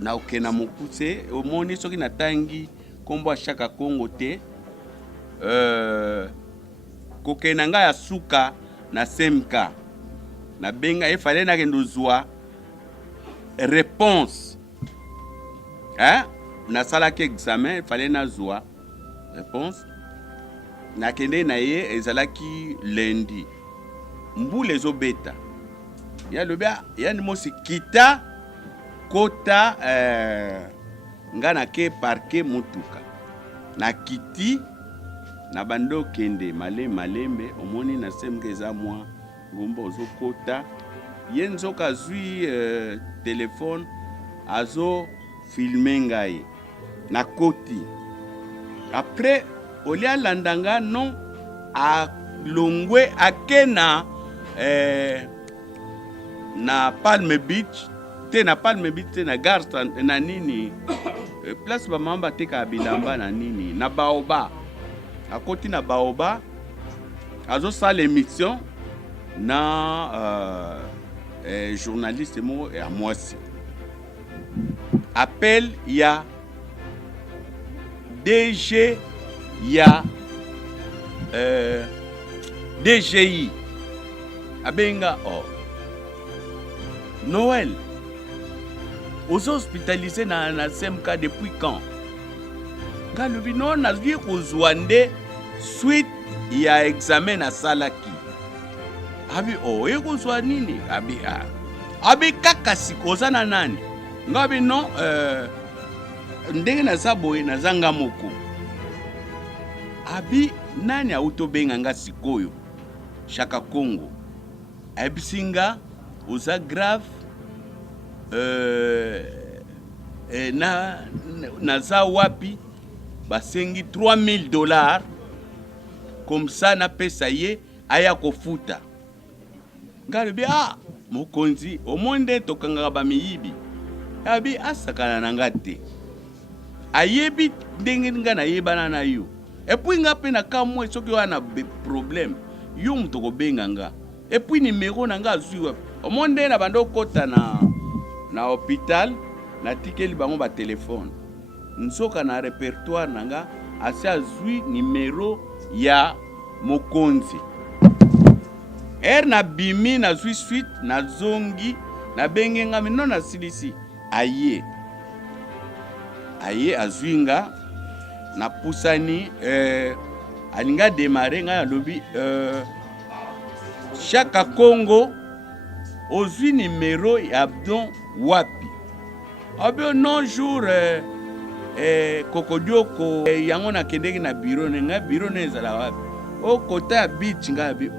na okena mokuse omoni soki natangi kombo Shaka Congo te kokena nga ya suka na semka na benga efale na kendo zwa réponse na salaki examen efale na zwa réponse na kende na ye ezalaki lundi mbula ezobeta ya lobia ya ni mosi kita kota nga na ke parke mutuka na kiti na bando kende malembe omoni na semke za mwa ngomba ozokota ye nzoka azwi telefone azo filme ngai na koti après olia landanga non a longwe akena na Palm Beach te na Palm Beach te na Garston na nini place ba mamba teka bilamba na nini na Baoba akoti na Baoba azo sala émission na journaliste mo ya mwasi appel ya DG ya DGI abenga Noël aux hospitalisés na SMK depuis quand ngalobi non nazwi kozwande suite ya examen na salaki abi ekozwa nini abi kaka sikoza na nani ngabi non ndenge naza boye nazanga moko abi nani autobenga nga sikoyo Shaka Congo abisinga oza grave naza wapi basengi $3000 comme ça na pesa ye aya kofuta ngalobi mokonzi omonde tokanga ba miyibi abi asakana na ngate ayebi ndenge nga na yebana na yo epuis nga pe na kamwe soki wana problème yo muto kobenga nga epuis numéro na nga azwi wapi omonde na bando kota na hôpital na tikeli bango ba téléphone nsoka na répertoire na nga asi azwi numéro ya mokonzi na bimi na zwi suite na zongi na benge nga mino na silisi aye azwinga na pusani alinga démarrer nga lobi Shaka Congo ozwi numéro ya Abdon wapi abio non jour kokodioko yango na kendeki na bureau nga bureau nezala wapi kota beach nga bi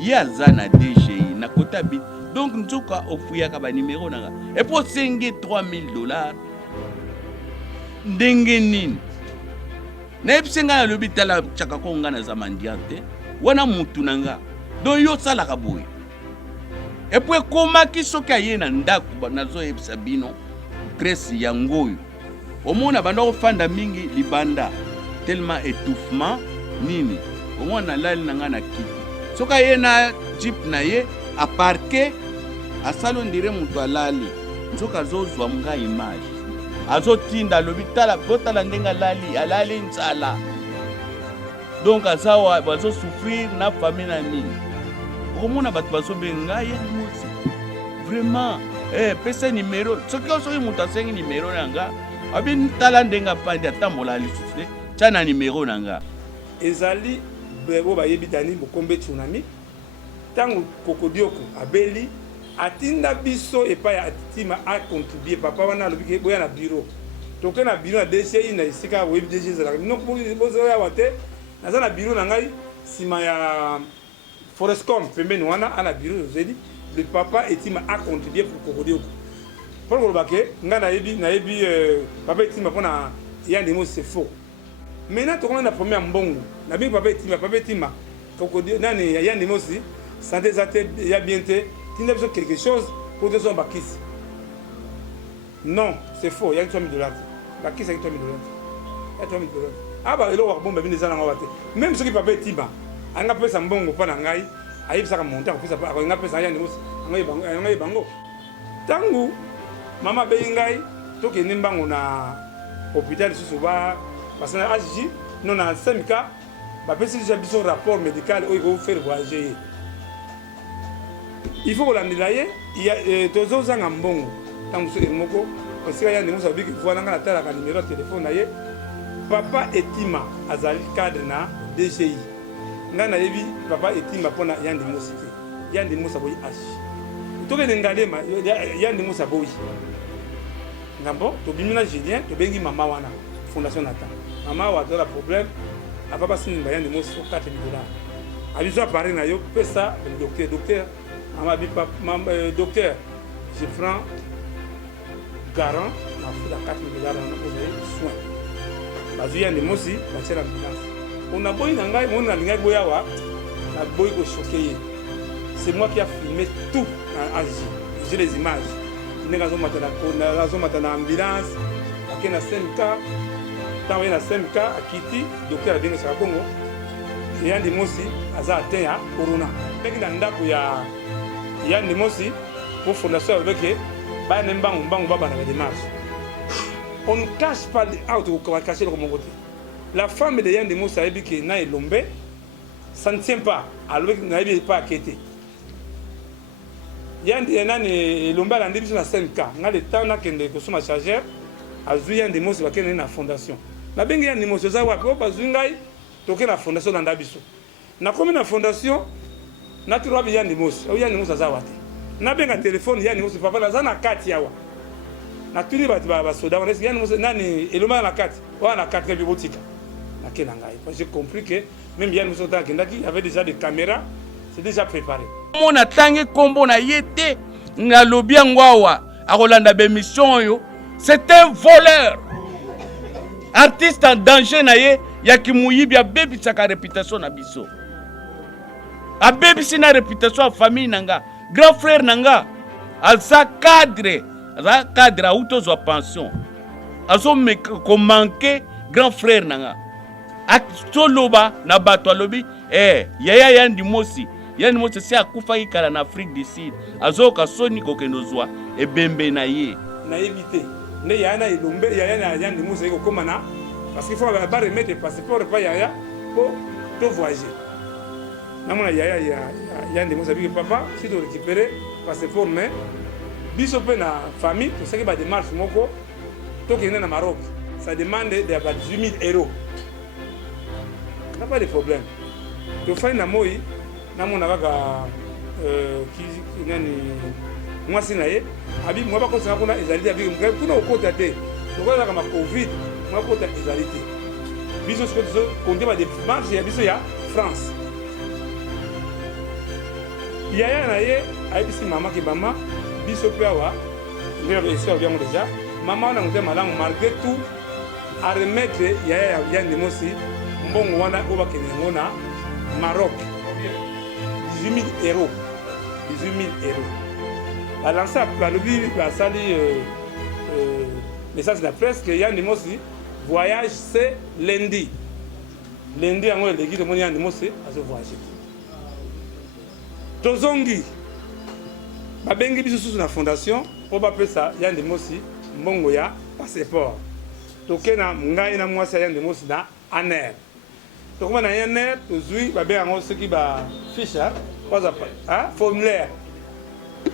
ye aza na DGI na kota beach donc nzoka ofuyaka ba numéro nanga et pour senge $3000 ndenge nini na episenga lobi tala Shaka Congo na zamandiante wana mutu nanga donc yo salaka boye et puis komaki soki aye na ndako nazo yebisa bino presse ya ngoyo omona banda ofanda mingi libanda tellement étouffement nini omona lali nanga na kiti soki aye na jeep na ye a parquer asalo ndire mutu alali nzoka azozwa mga image azotinda lobi tala botala ndenga alali nzala donc azawa bazo souffrir na famille na nini omona bato bazobenga ye musi vraiment pesa numéro soki mutu asengi numéro nanga abi tala ndenga pandi atambola lisusu te tia na numéro nanga ezali bo bayebi dani bokombe tsunami tango kokodioko abeli atinda biso epai ya atima a contribuer papa wana alobi boya na bureau toke na bureau na DCI na isika oyebi DG ezalaka no bozoya wate naza na bureau na ngai sima ya Forestcom pembeni wana ana bureau zeli le papa etima a contribuer pour kokodioko pour kolobake nga nayebi papa etima pona yandi mo c'est faux maintenant tokona na première mbongo na bi papa etima kokodi nani yandi mo si santé zate ya bien te tinda biso quelque chose pour des hommes bakisi non c'est faux ya $3000 bakisi ya $3000 ya $3000 aba elo wa bomba bineza na ngawate même ceux qui papa etima anga pesa mbongo pa na ngai ayibisaka monta ko pesa pa anga pesa yandi mo si anga bango tangu mama be ngai tokende mbango na hôpital lisusu parce na AJ non na SMK bapesi déjà biso rapport médical oyo ekofaire voyager ye. Il faut kolandela ye tozozanga mbongo ntango mosusu moko esika ya ndenge mosu abiki voila nga natalaka numéro ya telefone na ye. Papa Etima azali cadre na DGI nga nayebi papa Etima mpona yandi mosi te yandi mosi aboyi ashi tokende ngalema yandi mosi aboyi ngambo tobimi na Julien tobengi mama wana fondation Nata mama watola problème ava basinimba yandi mosi $4,000 abiso appareil na yo pesa docteur mama bi docteur je prends garant na fuda $4,000 na pour soin bazwi yandi mosi batiela ambulance on a boyi na ngai mona lingai boyawa na boyi ko choquer. C'est moi qui a filmé tout en Asie. J'ai les images. Nous avons maintenant ambulance, à na SMK, tant na SMK à Kiti, docteur a bien sa Congo. Et Yann Mosi a atteint à Corona. Avec ndako ya Yann Mosi pour fondation avec ba nemba mbang baba na démarche. On ne cache pas auto on va cacher le côté. La femme de Yann Mosi a dit que na elombe ça ne tient pas. Alors que n'a pas inquiété. Yandi nani lomba la ndibiso na 5K nga le temps na kende ko soma chargeur azu yandi mosi ba kende na fondation na bengi yandi mosi za wapi bazu ngai toke na fondation na ndabiso na komi na fondation na tro ba yandi mosi o yandi mosi za wati na benga telefone yandi mosi papa na za na kati yawa na tuni ba soda wana yandi mosi nani elomba na kati wana kati bi botika na kena ngai parce que j'ai compris que même yandi mosi ta kenda ki avait déjà des caméras. C'est déjà préparé. Mon atangi kombo na yete nga lobi ngwawa akolanda be mission yo. C'est un voleur. Artiste en danger na ye ya kimuyibi ya bebi saka réputation na biso. A bebi sina réputation a famille nanga. Grand frère nanga alsa cadre auto zo pension. Azo me ko manquer grand frère nanga. Akitoloba na bato alobi yaya yandi mosi yani mosi se akufa kala na Afrique du Sud azoka soni kokenozwa ebembe na ye na éviter ne yana ilombe yaya yandi mosi ko komana parce qu'il faut ba remettre passeport pa yaya pour to voyager na mona yaya yandi mosi bi papa si to récupérer passeport mais biso pe na famille to saki ba démarche moko to kende na Maroc ça demande de 18 000 €. Pas de problème. Tu fais na moi, na mon kaka qui nani moi sinaye, abi moi pas conseiller pour na ezalité avec moi pour na okota te. Donc là comme Covid, moi okota ezalité. Biso ce que tu compter ba des marches ya biso ya France. Yaya na ye, ai bisi mama ki mama, biso pe awa, ngela esi bien déjà. Maman na ngute malango malgré tout à remettre yaya ya Yandi Mosi mbongo wana oba kene na Maroc 18 000 €. 18 000 €. La lancé à l'obi la sali message de la presse que Yandi Mosi voyage c'est lundi. Lundi en le guide de Yandi Mosi à ce voyage. Tozongi babengi biso sous la fondation pour ba pesa Yandi Mosi mbongo ya passeport. Tokena ngai na mwasi Yandi Mosi na aner. Donc, on a un air, aujourd'hui, ce qui va ficher, formulaire.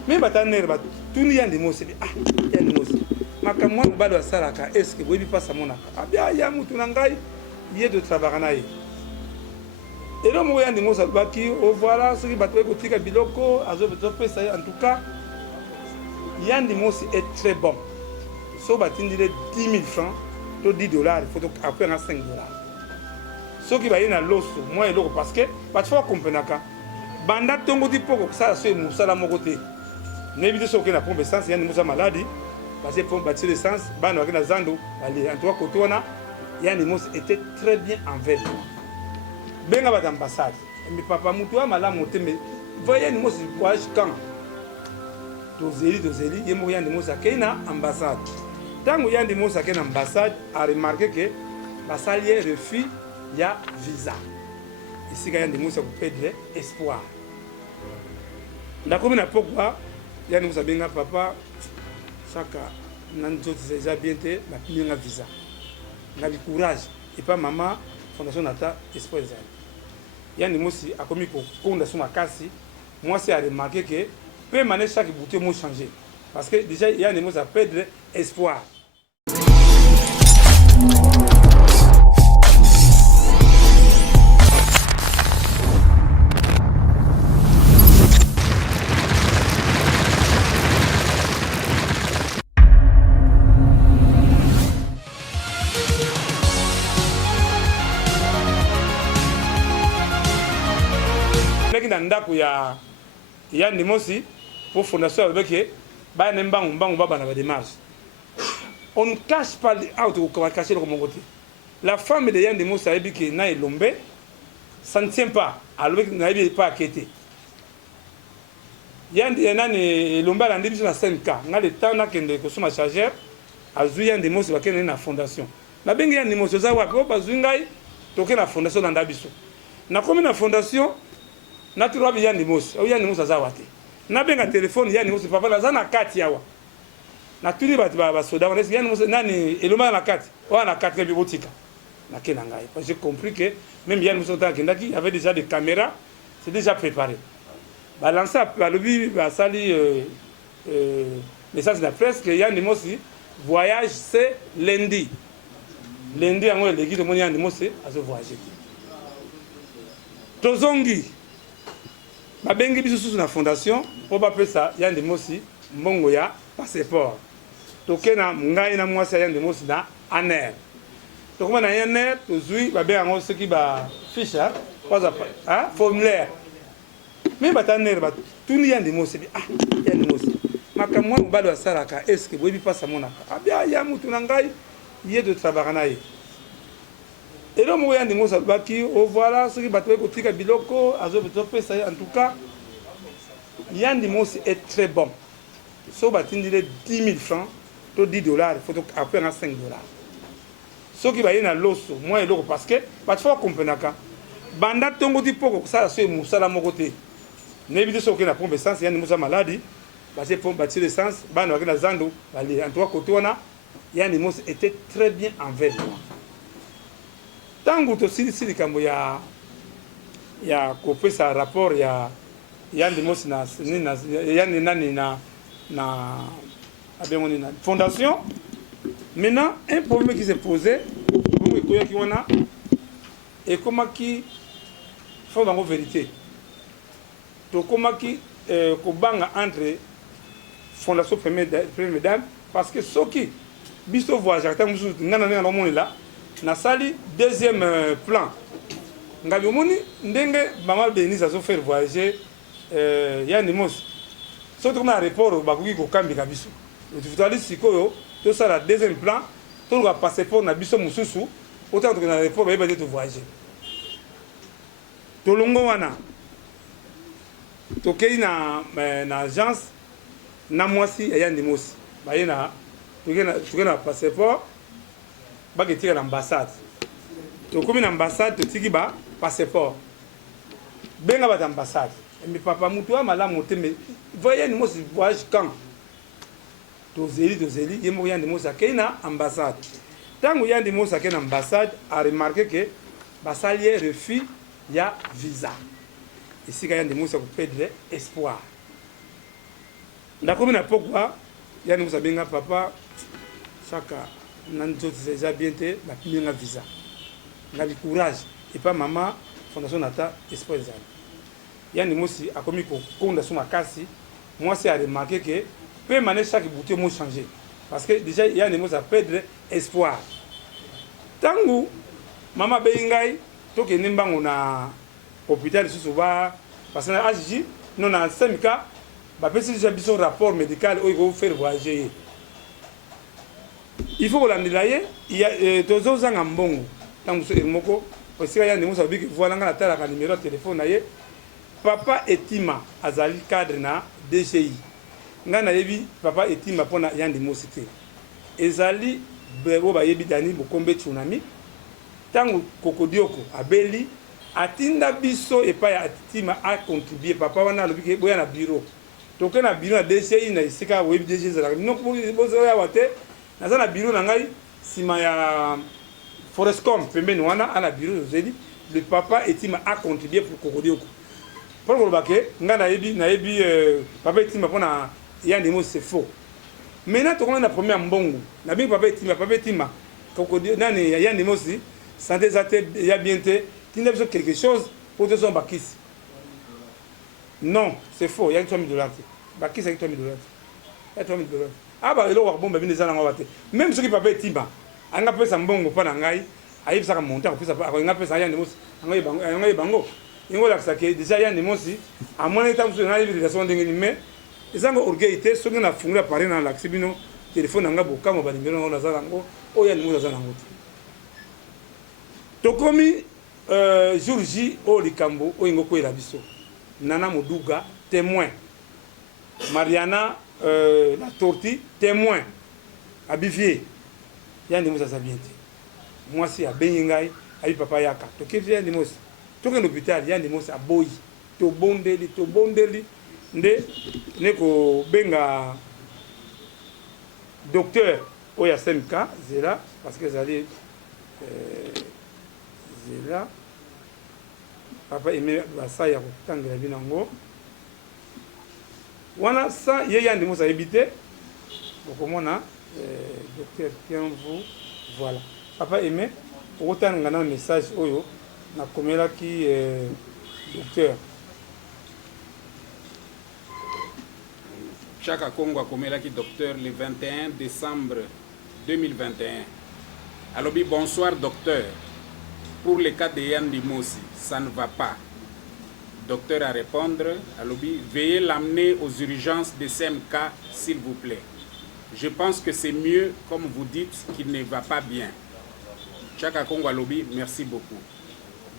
Mais bah t'as nerf, bah tout n'y a des mots, c'est ah, il y a des mots. Ma camoin va de Saraka, est-ce que vous pas ça mon acte? Ah bien, il y a Moutunangai, il y a de travail. Et là, moi, il y a des mots à baki, oh voilà, ce qui va te côté à Biloko, à Zobetope, ça en tout cas, il y a des mots, c'est très bon. Sauf à 10 000 francs, $10, il faut après $5. Ceux qui va na loso moi eloko parce que pas de fois comprendre banda tongo di poko ça c'est musala mon côté n'évitez ce que na pompe essence yani musa maladie parce que pompe bâtir essence bana na zando ali en toi côté wana yani mus était très bien envers benga ba ambassade mais papa mutu amala monter mais voyez ni mus voyage quand dozeli yemo yani mus akena ambassade tango yani mus akena ambassade a remarqué que basalier refus il y a visa. Ici, il y a des mots qui perdent espoir. D'accord, mais pourquoi il y a des mots qui papa, chaque déjà bien te na pili nga visa na bi courage et pas maman fondation nata espoir ezali yani mosi akomi ko konda suma kasi moi c'est à remarquer que peut maner chaque bouteille mot changer parce que déjà il y a des mots à perdre espoir. Na ndako ya Ndimosi pour fondation avec ba nembangu mbangu baba na ba démarche on ne cache pas auto comment cacher le mon côté la femme de Ndimosi a dit que na elombe ça ne tient pas alors na pas inquiété yandi nani elombe la ndibiso na 5K nga le temps na kende ko suma chargeur azu Ndimosi ba kende na fondation na bengi Ndimosi za wapi ba zungai toke na fondation na ndabiso na comme na fondation na tu robi Ndimosi au Ndimosi azawate na benga telefone Ndimosi papa na zana kati yawa na tuli ba soda on est Ndimosi nani eloma na kati wa na kati bi botika na kena ngai j'ai compris que même Ndimosi tant qu'il y avait déjà des caméras c'est déjà préparé balancer à lobby ba sali message de la presse que Ndimosi voyage c'est lundi yango l'équipe de mon Ndimosi azo voyager tozongi babengi biso susu na fondation po bapesa Ndimosi mbongo ya passeport toke na ngai na mwasi ya Ndimosi na aner tokoma na aner tozwi babenga ngo soki ba fiche pas formulaire mais bataner ba tuni Ndimosi Ndimosi makamwa mobalo asalaka est-ce que boyebi pasa monaka abia ya mutu na ngai ye de travailler na ye et là moi Ndimosi baki au voilà ce qui bateau kotika biloko azo pesa en tout cas Ndimosi est très bon so batindile 10 000 francs to $10 faut après na $5 so ki bayena loso moi eloko parce que pas faut comprendre banda tongo di poko ça c'est musala moko te nebi so ke na pompe essence Ndimosi maladi parce que pompe bâtir essence bana na zando bali en tout cas côté wana Ndimosi était très bien envers moi. Tangu to sili kambo ya kopesa rapport ya Ndimosi na nani na abengoni na fondation maintenant un problème qui s'est posé pour que qui wana et comment qui faut dans vérité to comment qui ko banga entre fondation première dame parce que soki biso voyage tant musu ngana na moni là na sali deuxième plan ngabi omoni ndenge mama Denise azo faire voyager Ndimosi surtout comme aéroport bakoki kokambika biso tu dois aller sikoyo to sala deuxième plan to ka passeport na biso mususu autant que na aéroport ba yeba te voyager to longo wana to kei na agence na mwasi ya Ndimosi ba yena to na passeport bagetika na ambassade tokomi na ambassade totiki ba passeport benga ba ambassade mais papa mutu wa malamu te mais voyez Ndimosi voyage quand tozeli ye moko Ndimosi akei na ambassade tango Ndimosi akei na ambassade a remarqué que basali refus ya visa esika Ndimosi akoperdre espoir ndakomi na pokwa Ndimosi abenga papa chaka déjà bien te la pili nga visa na bi courage et pas maman fondation nata espoir ezali Ndimosi akomi ko konda suma kasi moi c'est à remarquer que peut maner chaque bouteille mot changer parce que déjà Ndimosi a perdre espoir tangu mama beingai toke nimbango na hôpital susu ba parce que na AJJ non na 5K ba pesi déjà biso rapport médical o ko faire voyager il faut kolandela ye tozozanga mbongo ntango so moko esika Ndimosi abiki voilà nga natalaka numéro ya telefone na ye papa Etima azali cadre na DGI nga nayebi papa Etima mpona Ndimosi te ezali bo bayebi Dani Bokombe tsunami ntango kokodioko abeli atinda biso epai ya Etima a contribuer papa wana alobiki boya na bureau toke na biro na DCI na isika web DG za no pour bozo ya wate na za na biro na ngai sima ya Forestcom pembeni wana ana biro zedi le papa etima a contribué pour Cocodioko pour ko baké nga na yebi papa etima pona yandi mo c'est faux maintenant to na première mbongo na bi papa etima Cocodioko nani yandi mo si santé zate ya bienté tinda besoin quelque chose pour te son bakisi. Non, c'est faux. Il y a $3 000. Qui c'est $3 000? Il y a $3 000. Ah bah il a bon bébé des gens même ceux qui papa timba, on a fait ça bon pas nangai, aïe ça monter on a fait ça y a des mots, on a bango. Il y a ça que déjà il y a des mots si à mon état vous avez des relations mais les gens orgueillité ceux qui ont fondé parler dans l'accès bino téléphone nanga boka mo balingero on a ça nango o ya ni mo za nango. Tokomi jour J au Likambo o ingoko ila biso. Nana Moduga, témoin. Mariana la Torti, témoin. Abivier. Yann Moussa Sabiente. Moi, si à Beningaï, à Papa Yaka. Tu quittes Yann Moussa. Tu es à l'hôpital, Yann Moussa à Boyi. Tu bondeli, tu bondeli. Neko Benga docteur Oya Semka, Zela, parce que ça dit Zela. Papa aimé ça ya kutanga la binango wana ça yeye ndi musa habité bokomona docteur Kianvu voilà papa aimé okotanga na message oyo na komela ki docteur Chaka Kongo komela ki docteur le 21 décembre 2021 alobi bonsoir docteur. Pour le cas de Yann Dimosi, ça ne va pas. Docteur à répondre, Alobi, veuillez l'amener aux urgences de CMK, s'il vous plaît. Je pense que c'est mieux, comme vous dites, qu'il ne va pas bien. Chaka Kongo Alobi, merci beaucoup.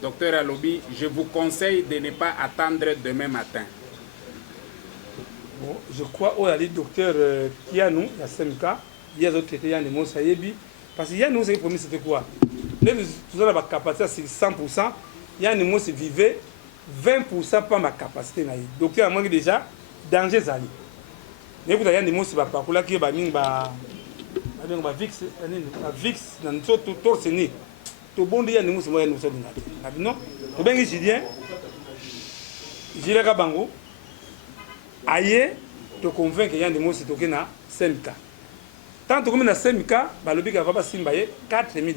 Docteur Alobi, je vous conseille de ne pas attendre demain matin. Bon, je crois au docteur Kianou, il y a CMK, il y a d'autres Yann Dimosi, parce qu'il y a nous, c'est promis, c'était quoi? Tout ça, la capacité c'est 100%. Il y a un qui vivait 20% par ma capacité. Donc, il y a déjà danger. Il y a des mots qui sont pas là qui est VIX, VIX, dans tout torse. Tout bon dia ni musi moya nuso dingati. Non, to bengi Julien. Julien Kabango. Aye to convaincre qu'il y a des mots qui sont na SMK. Tant que na SMK, ba lobi ka va ba simbaye $4,000.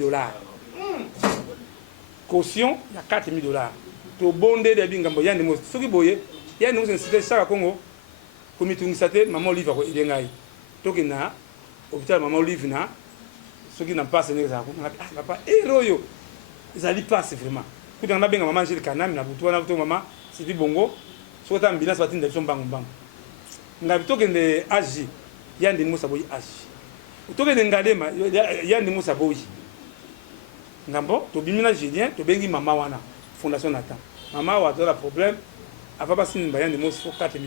Caution, il y a $4,000. To bondé de bingambo yandi mo soki boye yandi mo c'est ça Congo comme tu ngisate maman Olive ko idengai toki na hôpital maman Olive na soki na passe ne za ko papa eroyo ezali passe vraiment kuta na benga maman Angel Kanami na butu na butu maman c'est bongo so ta ambulance batinda so mbango mbango ngabi toki nde aji yandi mo saboyi aji toki nde ngalema yandi mo saboyi ngambo to bimina Julien to bengi mama wana Fondation Nathan. Maman a un problème. Elle va passer une bayan de mots pour $4,000.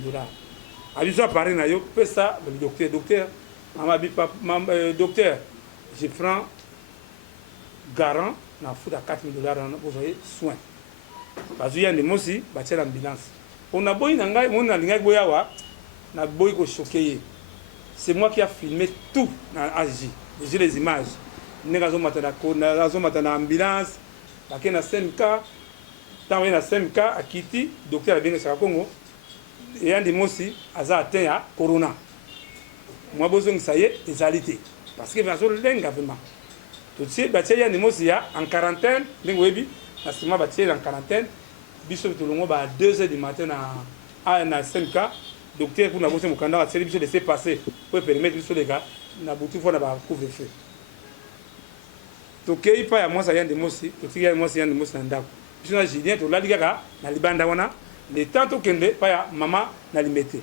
Elle a parlé na yo, peut ça le docteur. Maman dit docteur, je prends garant na fout à $4,000 pour soyez soin. Parce qu'il y a des mots si bâtir l'ambulance. On a boy nanga, on a l'ingé boyawa, na boy ko choqué. C'est moi qui a filmé tout dans AJ. J'ai les images. Negazo matana ambulance, la na SMK. Tant que na SMK a quitté docteur Abenga Chaka Kongo et un des mots si aza atteint à corona. Moi besoin ça y est ezalité parce que vaso lenga vraiment. Tout ces bâti ya des mots si ya en quarantaine lingoebi na sima bâti en quarantaine biso tout le monde ba 2h du matin na SMK docteur pour na bosse mukanda a servi biso laisser passer pour permettre biso les gars na butu fona ba couvre-feu. Donc il pas ya moi ça y a des mots si tout ya moi si ya des mots na ndako. Je suis Julien, tu l'as dit na libanda wana le temps to kende pa ya mama na limete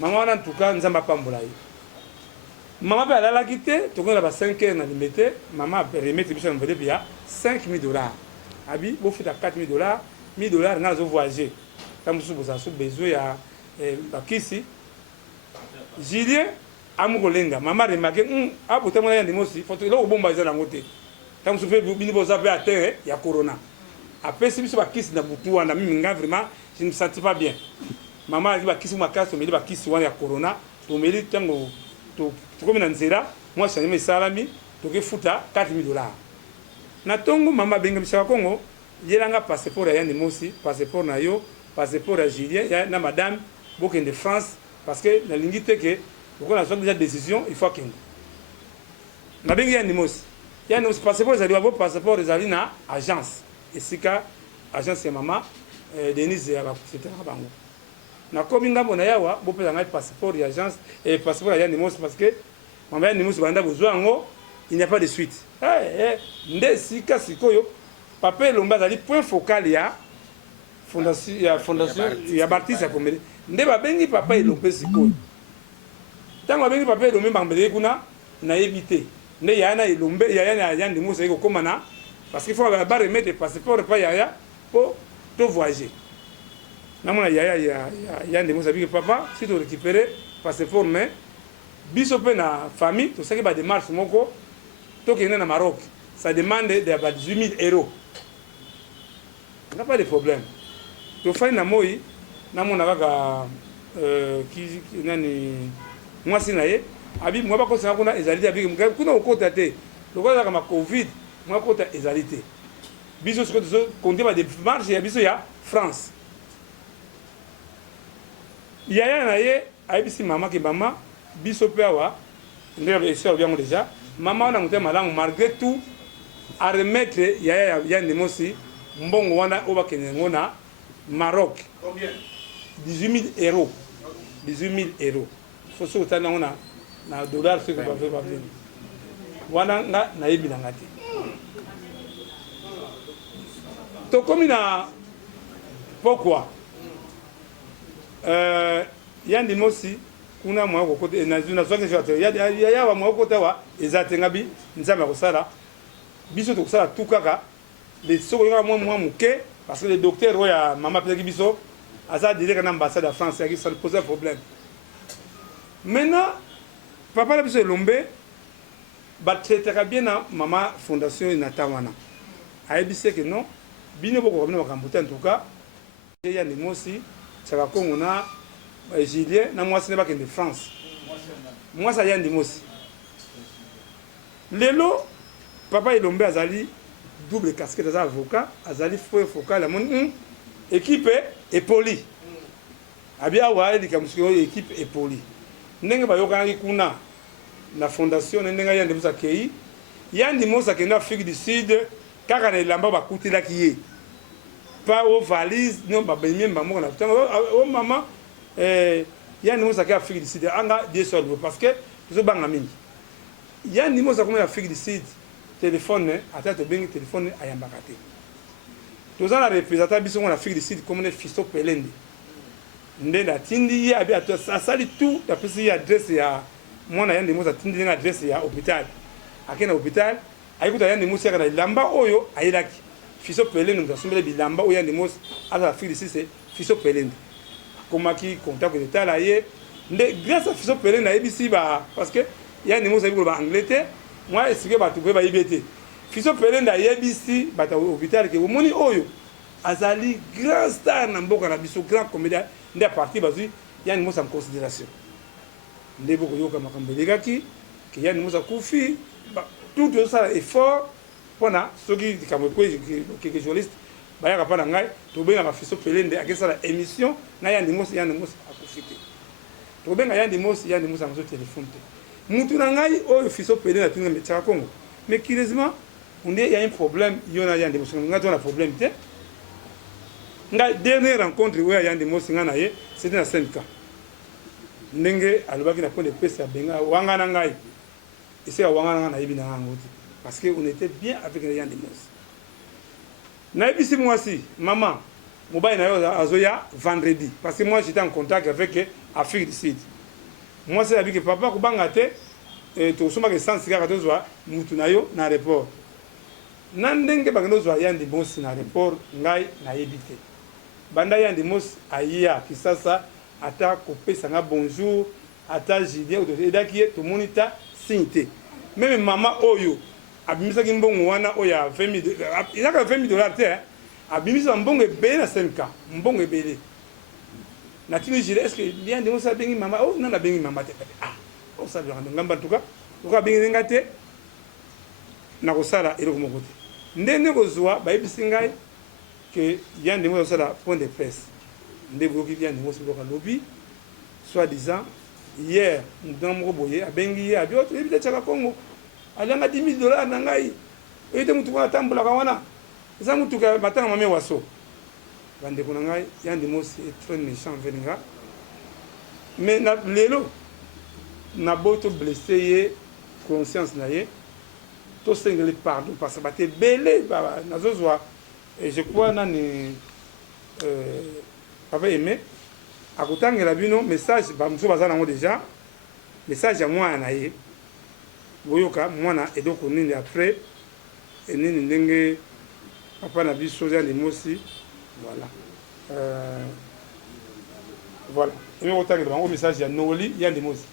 mama wana en tout cas nzamba pambola yi mama ba la quitté to kona ba 5h na limete mama remettre biso na vele ya $5,000 abi bo fita $4,000 $1,000 na zo voyager comme sous bosa sous besoin ya bakisi Julien amukolenga mama remarqué abota mona ya ndimosi foto lo bomba za na ngote comme sous fait bini boza pe atteint ya corona. Après, si je suis na butu wana mimi nga vraiment je ne me sentais pas bien. mama ali bakisi makasi tomeli bakisi wana ya corona tomeli ntango tokomi na nzela mwasi na ye esalami tokefuta $4000 na ntongo mama abengemisaka kongo yelanga passeport ya Yandi Mosi passeport na yo passeport ya Julien na madame bokende France parce que nalingi te ke okola nazwaki déjà décision il faut akende nabengi Yandi Mosi passeport ezali babo passeport ezali na agence esika agence ya mama Denise ya bakusetaka bango nakomi ngambo na yawa bopesa ngai passeport ya agence et passeport ya Yandi Mosi parce que mama Yandi Mosi banda bozwa yango il n'y a pas de suite nde sika sikoyo papa elomba azali point focal ya fondation ya Baptiste ya Komele nde babengi papa elombe sikoyo ntango babengi papa elombe bambeleki kuna nayebi te nde yaya na elombe yaya na Yandi Mosi ayeki kokóma na parce qu'il faut baremettre passeport epai yaya mpo to voyager namona yaya ya Yandi Mosi abiki papa si torécupéré passeport mais biso mpe na famille tosaki badémarche moko tokende na Maroc ça demande de 18 000 €. On n'a pas de problème. To fai na moi namona kaka nani mwasi na ye abi mwa bakosa kuna ezali te abi kuna okota te lokola kama covid mwa kota ezali te biso siko to konde ba démarche ya biso ya France yaya na ye ayebisi mama ke mama biso pe awa ndebe esio bien déjà mama wana mutema malamu malgré tout à remettre yaya Yandi Mosi mbongo wana obakene ngona Maroc. Combien? 18 000 €. 18 000 €. Faut se utana ngona na dollar ce que va faire bien. Wana nga na yebi na ngati. To komi na pourquoi Yandi Mosi kuna mwa ko kote na zoke jote ya wa mwa ko tawa ezatenga bi nzamba ko sala biso to sala tout kaka les soko nga mwa muke parce que le docteur ya mama peki biso asa direct na ambassade de France qui ça pose un problème maintenant papa la biso lombe ba traiter bien na mama fondation inatawana ayebise que non bino boko bino bakambuta en tout cas Yandi Mosi saka kongo na Julien na mwasi ne bakende France mwasi ya Yandi Mosi lelo papa elombe azali double casquette azali avocat azali faux focal la mon équipe est poli abi awa elika musiko équipe est poli ndenge bayokana kuna na fondation ndenge Yandi Mosi akei Yandi Mosi akenda Afrique du Sud kaka na elamba bakutelaki ye pas aux valises non babemie mbamoko na o mama Yandi Mosi akei Afrique du Sud anga Dieu seul parce que zo banga mingi Yandi Mosi akoma Afrique du Sud téléphone ata to bengi téléphone ayambaka te toza na représentant biso en Afrique du Sud comme ne Fisto Pelende nde na tindi ya abi ato asali tout la pesi ya adresse ya mwana Yandi Mosi tindi na adresse ya hôpital akena hôpital ayikuta Yandi Mosi kana lamba oyo ayelaki Fisto Pelende ndo asomela bilamba oyo Yandi Mosi ala Afrique du Sud c'est Fisto Pelende komaki contact de tala ye nde grâce à Fisto Pelende ayebisi ba parce que Yandi Mosi ayebiko ba Angleterre moi est-ce que batu pe ba yebete Fisto Pelende ayebisi bata hôpital ke omoni oyo azali grand star na mboka na biso grand comédien nde a parti bazui Yandi Mosi en considération nde boko yoka makambo legaki ke Yandi Mosi akufi tout ça effort pona soki kamwe ko ke journaliste bayaka pa na ngai to benga Fisto Pelende akesa la émission na Yandi Mosi akufi te to benga Yandi Mosi amazo téléphone te mutu na ngai oyo Fisto Pelende atunga metaka Congo mais curieusement on dit il y a un problème yona Yandi Mosi ngai to na problème te ngai dernière rencontre où Yandi Mosi ngana ye c'était na 5 ans ndenge alobaki na konde pesa benga wanga na ngai ese wanga na yebina ngoti parce que on était bien avec Yandi Mosi na yebisi mwasi maman mobile na yo azoya vendredi parce que moi j'étais en contact avec Afrique du Sud moi c'est avec papa ko banga te to soma ke sans cigare to zwa mutu na yo na aéroport nan ndenge bagano zwa Yandi Mosi na aéroport ngai na yebite banda Yandi Mosi aya kisasa ata kopesa nga bonjour ata Julien to edaki to monita signité même maman oyo abimisa ki mbongo wana oya 20 000 ilaka 20 000 $ te abimisa mbongo ebele na 5 ans mbongo ebele natini jile est-ce que bien de ça bengi mama oh non la bengi mama te ah oh ça bien ngamba en tout cas ko ka bengi ngate na ko sala ero ko mokote ndene ko zwa ba ibisingai que bien de ça la point de presse ndé boki bien de so ko lobby soi-disant hier dans mo boye abengi ya bio to ebite chaka Congo alanga $10,000 na ngai ete mutu ko tambula ka wana za mutu ka batanga mame waso bande ko ngai yandi mosi est très méchant venga mais na lelo na boto blessé ye conscience na ye to sengeli pardon parce que baté belé na zozwa et je crois nani papa aimé akutangela bino message ba muso bazana ngo déjà message ya mwana ye boyoka mwana edoko nini après et nini ndenge papa na biso ya limosi voilà voilà et on tangela bango message ya Noeli ya limosi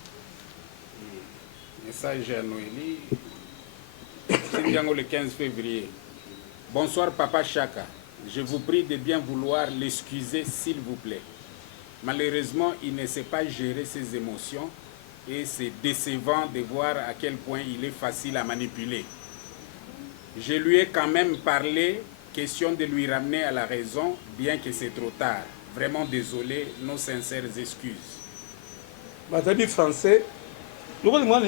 message ya Noeli c'est bien le 15 février. Bonsoir papa Chaka, je vous prie de bien vouloir l'excuser s'il vous plaît. Malheureusement, il ne sait pas gérer ses émotions et c'est décevant de voir à quel point il est facile à manipuler. Je lui ai quand même parlé, question de lui ramener à la raison, bien que c'est trop tard. Vraiment désolé, nos sincères excuses. Batabi français, le rôle de moi,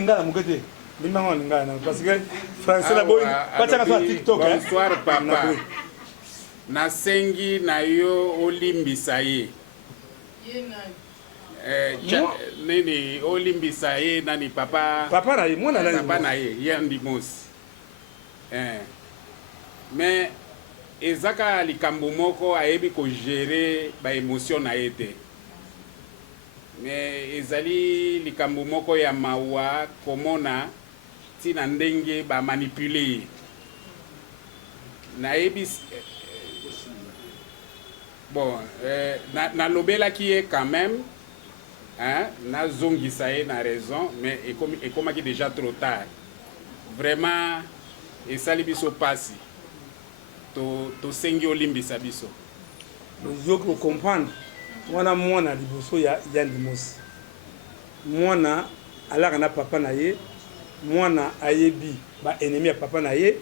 parce que français là-bas, TikTok. Bonsoir papa. Nasengi na yo olimbisa ye. Nini olimbisa ye nani papa na ye mwana nani papa na ye yandi mosi mais ezaka likambo moko ayebi ko gérer ba émotion na ye te mais ezali likambo moko ya mawa komona tina ndenge ba manipuler na yebi bon na lobela qui est quand même hein na zongisa ye na raison mais et comme qui déjà trop tard vraiment et sali biso pasi to sengi olimbisa biso yo ko comprendre wana mwana liboso ya ndimosi mwana alaka na papa na ye mwana ayebi ba ennemi ya papa na ye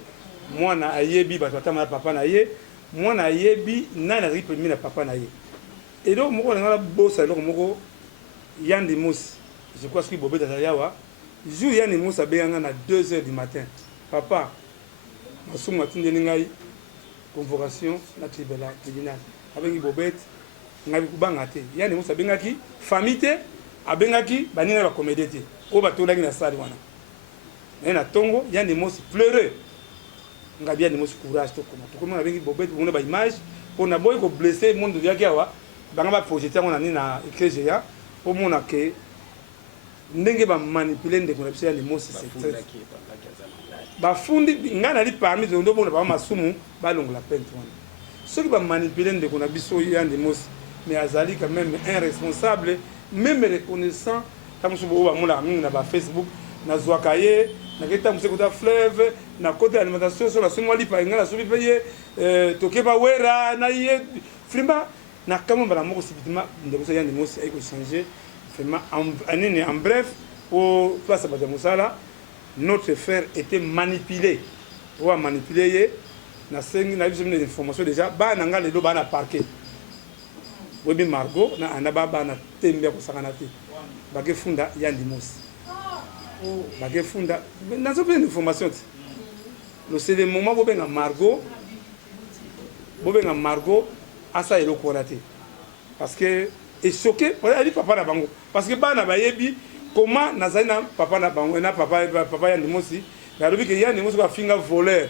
mwana ayebi ba tata na papa na ye mwana ayebi nani azali premier na papa na ye et donc moko na bosa eloko moko yandi mosi je crois que bobeta yawa jour yandi mosi abenganga na 2h du matin papa masumu atindeli ngai convocation na tribunal abengi bobet ngai kubanga te yandi mosi abengaki famille te abengaki baninga ba comédie te o batolaki na salle wana na tongo yandi mosi pleurer nga bien de mosi courage to comment abengi bobet on ba image pour na boy ko blesser monde yaki awa banga ba projeter on ani na éclairage au mona ke ndenge ba manipuler ndeko na biso ya mosi c'est ba fundi ngana li parmi zo ndo bona ba masumu ba longola pente wana ceux qui ba manipuler ndeko na biso ya mosi mais azali quand même un responsable même reconnaissant comme so ba mona mingi na ba Facebook na zwakaye na keta museko ta fleuve na côté alimentation sur la somo li pa ngana so bi paye tokeba wera na ye flimba na kama bala moko sibitima ndeko ya mosi ay ko changer vraiment en bref pour place à Musala notre frère était manipulé ou a manipulé na sengi na biso des informations déjà ba na ngale do ba na parquet webi Margot na anaba ba na tembe ko sakana te ba ke funda yandi mosi ba ke funda na zo plein d'informations c'est le moment bo benga Margot asa eloko raté parce que et choqué pour aller papa na bango parce que bana bayebi comment nazali na papa na bango na papa ya ndimosi na lobi ke ya ndimosi ba finga voleur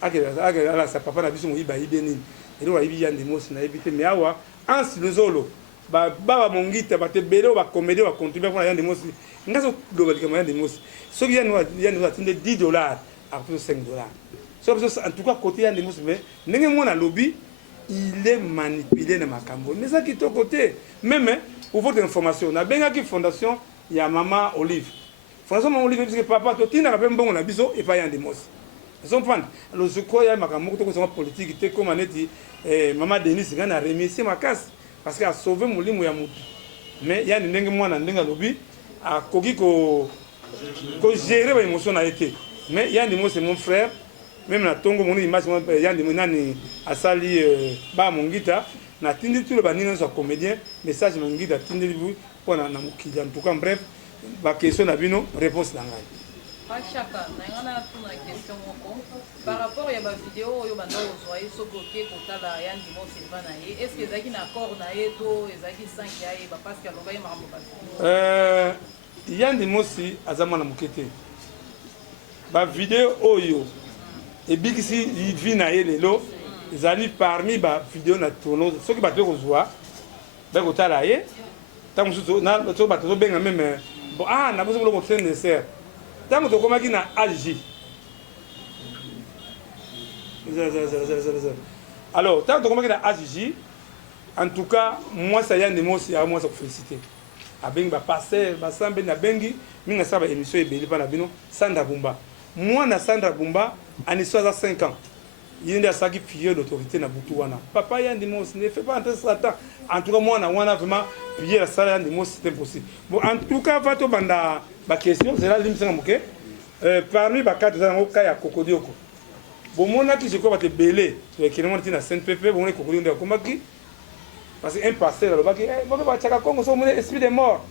ala sa papa na biso mo iba ibeni et donc ibi ya ndimosi na ebité mais awa en silozolo ba mongita ba te belo ba comédie ba contribuer pour ya ndimosi ngaso global ke ya ndimosi so ya nous atteindre $10 à plus $5 so en tout cas côté ya ndimosi mais ndenge mona lobby il est manipulé dans ma cambo mais ça qui est au côté même pour votre information on a bien qui fondation il y a maman Olive fondation maman Olive parce que papa to tina rappelle bon na biso et pas yande mos ils ont prendre alors je crois il y a ma cambo to ko politique te comme aneti maman Denis ngana remercier ma casse parce que a sauvé molimo ya mutu mais yani ndenge mwana ndenge alobi akoki ko gérer ba émotion na été mais yani moi c'est mon frère même na tongo mon image yani nani asali ba mongita na tindi tout le banini so comédien message mongita tindi vous pour na mukija en tout cas bref ba question na bino réponse na ngai Chaka, na question par rapport à la vidéo, il y a des choses qui sont est-ce que vous avez un accord parce que Yann Dimosi Azamana Mukete. La vidéo Oyo et Bixi Vina et Lelo, ils allaient parmi les vidéos na tourno, ceux qui battent au zoa, ben au talaye, tant que nous na le tour bateau bien même bon ah n'a pas besoin de montrer nécessaire. Tant que comment qui na agi. Alors tant que comment qui na agi, en tout cas moi ça Yann Dimosi à moi ça féliciter. Abengi ba passer ba sambe na bengi minga saba émission ebeli pa na bino Sandra Bumba moi na Sandra Bumba ani 65 ans yindi asaki prier l'autorité na butu wana papa Yandi Mos ne fait pas entrer Satan en tout cas moi na wana vraiment prier la salle Yandi Mos c'est impossible bon en tout cas va to banda ba question c'est là limsinga moke parmi ba quatre za ngoka ya kokodioko bon mona ki je crois ba te belé to ekino na CNPP bon ne kokodioko ndio komaki parce qu'un pasteur le baki eh boke ba chaka Congo so mon esprit de mort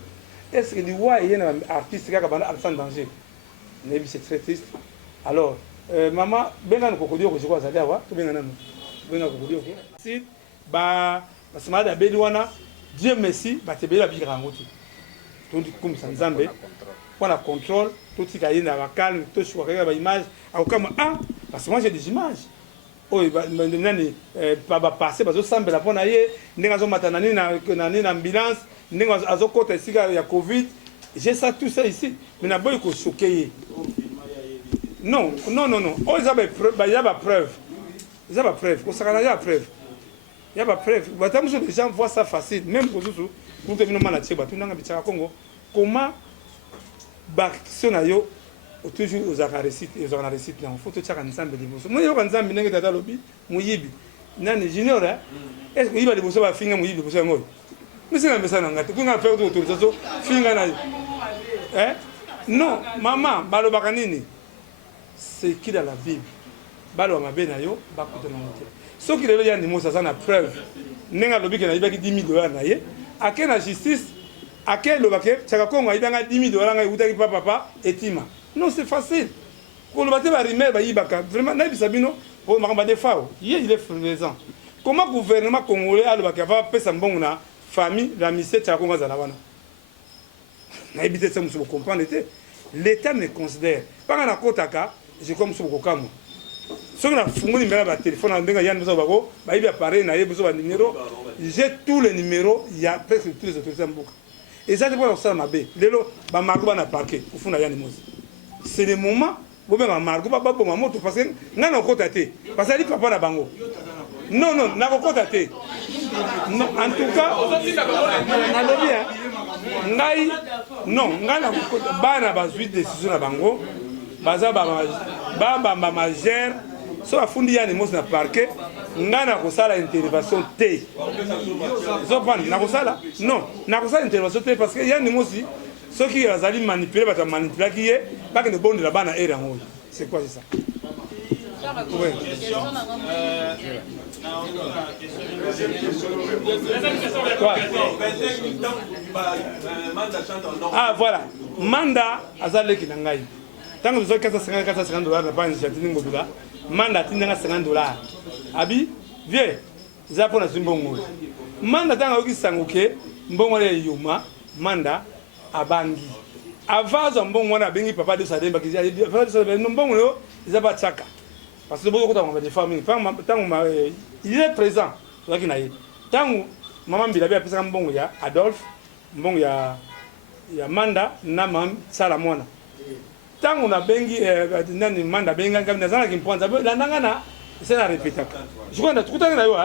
est-ce que du roi il y a un artiste qui a en danger mais c'est très triste alors maman benga kokodio ko jiko azali awa to benga nanu benga kokodio ko si ba basamada beli wana Dieu merci ba te bela bikira ngoti to comme ça nzambe pour contrôle tout ce qui est na ba calme tout ce qui ba image au comme ah parce que moi j'ai des images oh nani ba passer ba zo sambela pona ye ndinga zo matana ni na ambulance ndinga azo kota sika ya covid j'ai ça tout ça ici mais na boy ko choquer non oh ils avaient il y a pas preuve ils avaient pas preuve ko saka na preuve il y a pas preuve batamu les gens voient ça facile même pour tout pour que nous mana tcheba tout nanga bichaka Congo comment ba sonayo toujours aux récite et aux récite là faut tout chaka nsambe liboso moi yo kanzambe ndenge tata lobi muyibi nani junior est-ce que il va liboso ba finga muyibi liboso ngoyo monsieur na message ngati kunga faire autorisation finga na non maman balobaka nini c'est qui dans la Bible balo mabe na yo bakuta na moto so ki lelo Yandi Mos ça na preuve nenga lobi ke na ibaki $10,000 na ye ake na justice ake lobake chaka Kongo ibanga $10,000 ngai utaki papa etima non c'est facile ko lobate ba rimer ba yibaka vraiment na bisabino pour makamba de fao il est présent comment gouvernement congolais alobaka va pesa mbongo na famille la mission chaka Kongo za na wana na ibite ça musu comprendre l'état me considère pas na kotaka je comme sur Kokamo. Si on a fumé le téléphone, on a un appareil, numéro. J'ai tous les numéros, il y a presque tous les autorités en boucle. Et ça, c'est pour ça que je suis parqué. C'est le moment où je suis parqué. Parce que je suis parce que je suis papa bango. Non, je suis non, en tout cas, non, je suis décision bango. Baza ba majeur so afundi Yandi Mos na parquet ngana ko sala intervention té zo pan na ko sala non na ko sala intervention té parce que Yandi Mos ceux qui azali manipuler ba manipuler qui est pas que ne bonde la bana era ngo c'est quoi c'est ça ouais ah voilà manda azali ki nangai tant que vous avez $450 na pas initiative ngobila manda tinanga $50 abi vieux za pona zimbongo manda tanga okisanguke mbongo le yuma manda abangi avaza mbongo na bengi papa de sademba kizia papa de sademba mbongo yo za ba chaka parce que beaucoup de des familles tant il est présent so ki na ye tant maman bila bia pesa mbongo ya Adolphe mbongo ya manda na mam sala mona tant on a bengi nani manda benga ngam na zana kimponza la nangana c'est la répéta je crois na tukutana na yo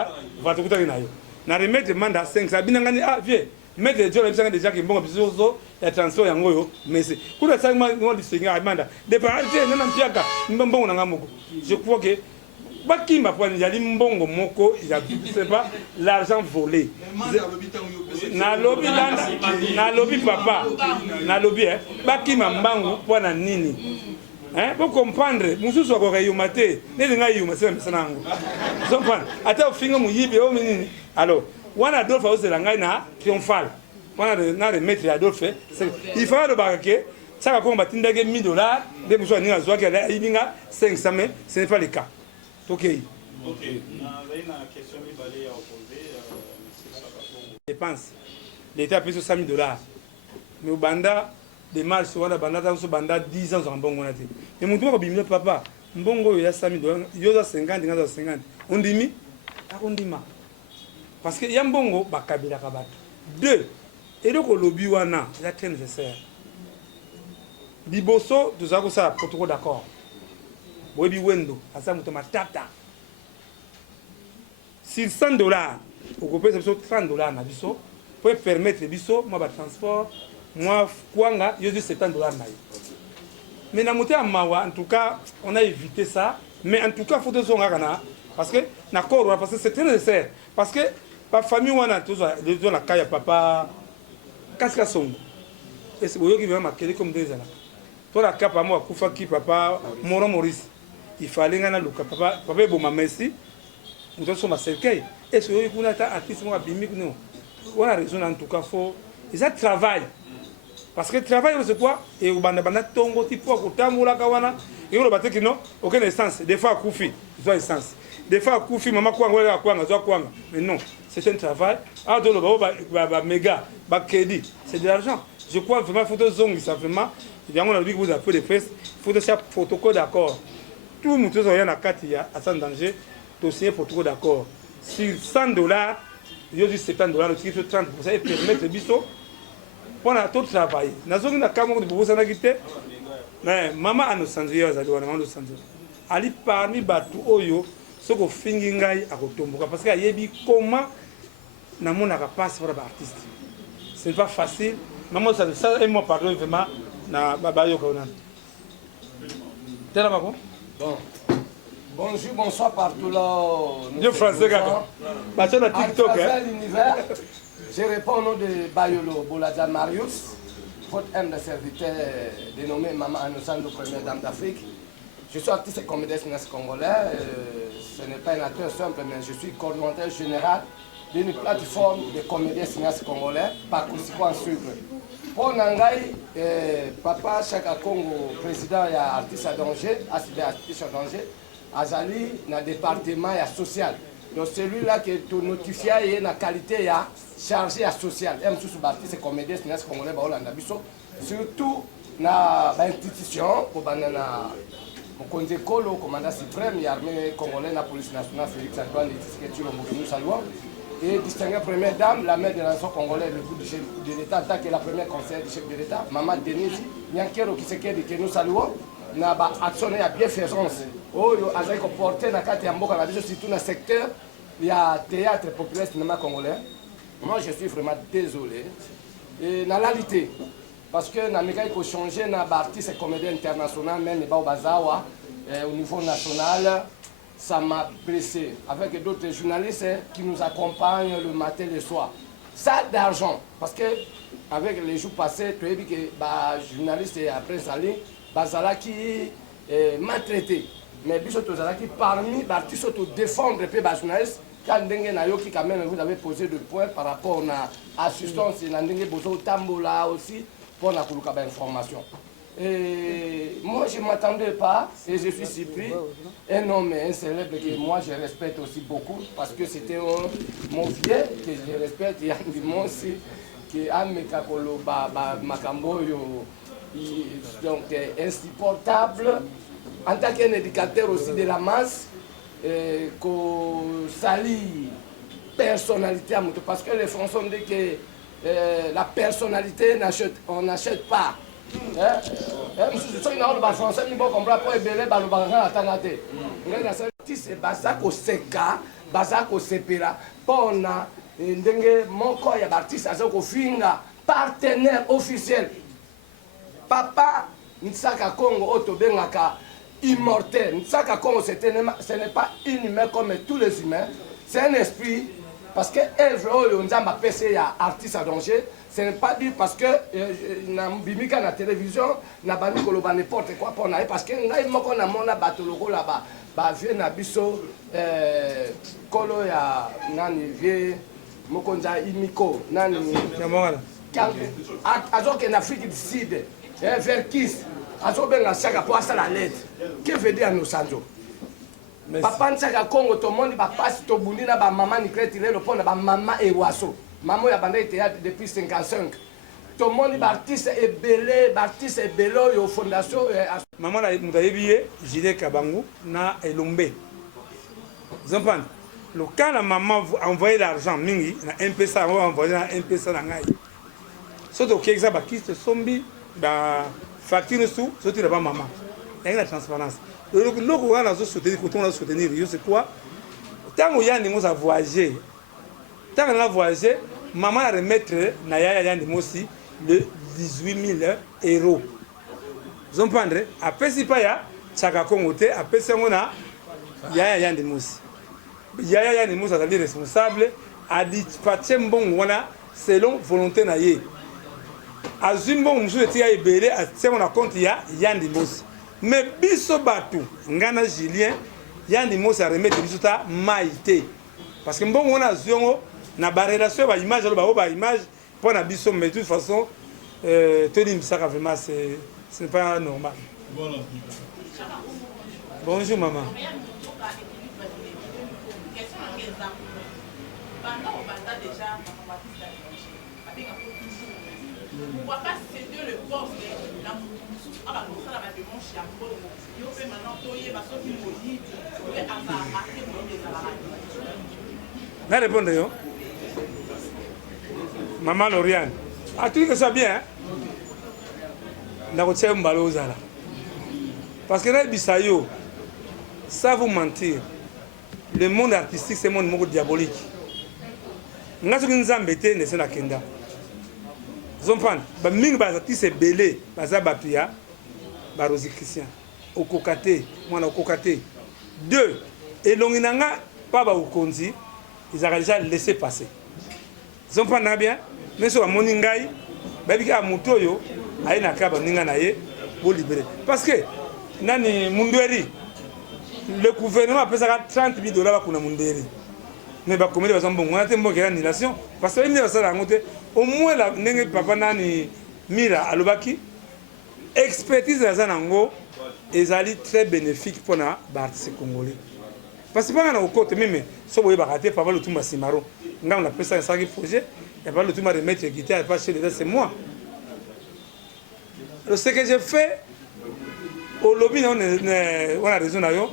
va tukutana na yo na remettre manda 5 sabina ngani ah vieux mettre les gens déjà kimbonga bisozo ya transfert yango yo mais c'est kuna sangma ngo disinga manda de partie nana mpiaka mbongo na ngamoko je crois que bakima po yali mbongo moko ya c'est pas l'argent volé nalobi papa nalobi bakima mbangu po na nini pour comprendre mususu akoka yuma te nelinga yuma sema mesana yango comprendre ata ofinga muyibi o nini alors wana Adolphe ozela ngai na triomphal wana na remettre Adolphe il faut le barquer ça va combattre ndage $1000 de mususu ninga zwaki ala ibinga 500 mais ce n'est pas le cas. OK. OK. Na une question libérée à opposer monsieur Sakakongo. Dépense. L'État paye $100,000. Mais au banda des marches sur la banda dans ce banda 10 ans en bongo nati. Mais mon tour bimile papa, mbongo il y a $100,000, il y a 50, il y a 50. On dit mi, on dit ma. Parce que y a mbongo ba kabila kabatu. 2. Et donc le lobby wana, il y a très nécessaire. Liboso, tout ça, ça, protocole d'accord. Webi wendo, asa mutama tata. Sur $100, vous pouvez payer $30 na biso, pour permettre biso, moi ba transport, moi kwanga, yo dis $70 na yo. Mais na muté mawa, en tout cas, on a évité ça, mais en tout cas, faut deux ngana parce que na corps parce que c'est très nécessaire parce que pa famille wana tous les gens la kaya papa kaska songo. Et c'est boyo qui vient marquer comme des ans. Pour la capa moi kufa ki papa Moro Maurice. Il fallait ngana luka papa bo mamesi. Nous sommes à cercueil. Et ce que nous avons artiste moi bimi nous. On a raison en tout cas faut ils ont travail. Parce que travail c'est quoi et au banda tongo tipo ko tamula kawana et on battre que non aucun essence des fois kufi ils ont essence. Des fois kufi maman kwanga kwanga mais non c'est un travail ah do ba méga ba kedi c'est de l'argent. Je crois vraiment faut de zong ça vraiment évidemment on a dit que vous avez fait des presse faut de faire protocole d'accord. Tout le monde qui est en Katia à sans danger, dossier protocole d'accord. Sur $100, il y a juste $70, le titre 30% et permettre le biseau pour tout travail. Nous avons un caméra de beaucoup de gens. Mais maman a nos cendriers, Ali parmi Batu Oyo, ce qu'on finit à Kotomboka parce qu'il y a comment nous avons passe pour l'artiste. Ce n'est pas facile. Maman, ça et moi, pardon, vraiment, na Babayo Kaunan. T'es là, Mako? Bon. Bonjour, bonsoir partout là. Je français, gars. À travers l'univers, je réponds au nom de Bayolo Bouladia Marius, votre humble serviteur dénommé Maman Anosando, première dame d'Afrique. Je suis artiste et comédien congolais. Ce n'est pas un acteur simple, mais je suis coordinateur général d'une plateforme de comédiens congolais, Parcours en sucre. Pour Nangai, papa Chaka Congo, président et artiste à danger, artiste à danger, Azali, dans le département social. Donc celui-là qui est notifié, il y a une qualité chargé à social. Et je suis artiste et comédien congolais, surtout dans l'institution, pour le commandant suprême, l'armée congolaise, la police nationale, Félix Antoine, nous saluons. Et distinguée première dame, la mère de la nation congolaise, le coup du chef de l'État, tant que la première conseillère du chef de l'État, Maman Denise, Nyankero qui s'est que nous saluons, n'a pas actionné à bienfaisance. Oh, il a porté dans le Mboka, surtout dans le secteur, il y a théâtre populaire cinéma congolais. Moi, je suis vraiment désolé. Et dans la réalité, parce que dans il faut changer dans l'artiste et comédien international, même au Bazawa, au niveau national. Ça m'a blessé, avec d'autres journalistes qui nous accompagnent le matin et le soir. Ça d'argent, parce que avec les jours passés, tu as vu que les journalistes et après ça, qui est maltraité. Mais parmi les artistes qui défendent les journalistes, quand vous avez posé des points par rapport à l'assistance, tambola aussi, pour la information. Et moi, je ne m'attendais pas, et je suis surpris. Un homme, un célèbre que moi je respecte aussi beaucoup, parce que c'était mon vieux que je respecte, Yann Dimon aussi, qui est un Mekakolo Makambo, donc insupportable, en tant qu'un éducateur aussi de la masse, qu'on salit personnalité à Moutou, parce que les Français ont dit que la personnalité, on n'achète pas. Partenaire officiel. Papa Nsaka Congo Otobengaka immortel. Nsaka Congo, ce n'est pas inhumain comme tous les humains. C'est un esprit. Parce que œuvre Nzamba PC ya artiste à danger, ce n'est pas dit parce que na bimika na télévision na bani koloba n'importe quoi pour na parce que ngai moko na mona batoloko là-bas ba vie na biso kolo ya nani vie moko nza imiko nani ya mwana azo que en Afrique du Sud vers Kiss azo benga saka pour ça la lettre que veut dire nous sanzo. Papa nsaka Congo to monde ba passe to bundina ba maman ni crête le pona ba maman et waso maman ya banda théâtre depuis 55 to monde ba artiste et belé yo fondation maman la mutayebiye Jide Kabangu na Elombe Zampan le quand la maman envoyer l'argent mingi na M-Pesa on va envoyer na M-Pesa na ngai surtout que ça ba kiste sombi ba facture sous surtout la maman il y a la transparence. Le on a soutenir, quand on a soutenir, c'est quoi? Tant que Yann Dimos a voyagé, tant qu'on a voyagé, maman a remettre Naya Yann Dimos le 18 000 euros. Vous comprenez? Après, si pas ya, Chaka Kongote, après, c'est on a Yaya Yann Dimos. Yaya Yann Dimos a été responsable, a dit Patiem bon, on a selon volonté Naye. A Zumbo, on joue à Ebele, à ce qu'on a compte Yann Dimos. Mais biso batu ngana Julien Yann Dimos a remettre biso ta maïté parce que bon on a ziongo na ba relation ba image ba image pour na biso mais de toute façon Tony Msaka vraiment c'est pas normal. Bonjour maman. Pourquoi pas céder le poste Na répondre yo. Maman Lauriane. Ah tu dis que ça bien hein? Na ko tse mbalo zala. Parce que là bisayo ça vous mentir. Le monde artistique c'est un monde diabolique. Ngaso kinzambete ne sena kenda. Zomfan ba mingi ba artiste belé baza batuya ba Rosie Christian. Okokate, mwana okokate. 2. Elongi nanga pa ba ukonzi, ils ont déjà laissé passer. Ils ont pas bien, mais sur moni ngai, ba bika muto yo, ayi na ka ba ninga na ye, bo libérer. Parce que nani mundweri le gouvernement a payé 30 000 $ ba kuna mundweri. Mais ba comédie ba zombo ngona te mboka annulation parce que même ça la ngote au moins la ndenge papa nani Mira alobaki expertise na zanango ezali très bénéfique pour na artiste congolais parce que pas na côté même so boye baraté papa le tumba simaro nga on appelle ça un projet et pas le tumba remettre guitare pas chez les c'est moi ce que j'ai fait au lobby on a raison na yo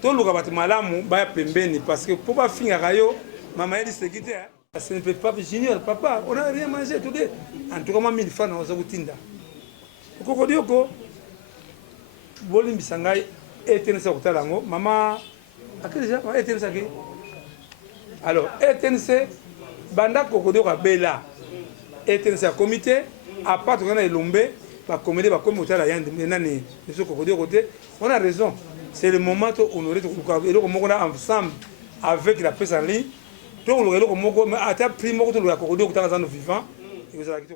to luka bat malamu ba pembeni parce que pour pas finir yo maman elle se quitter ce ne peut pas junior papa on a rien mangé tout de en tout cas moi 1000 francs on zakutinda koko dioko bolim bisangai etensa kotalango mama akdéjà etensa ke alors etense banda koko dioko bela etensa comité à part qu'on a Elombe ba comédie ba comme hôtel yandi nani ce koko dioko côté on a raison c'est le moment où on aurait tout ensemble avec la presse en ligne donc on aurait moko mais à ta prix moko to lo ya koko dioko tanga za no vivant et vous allez quitter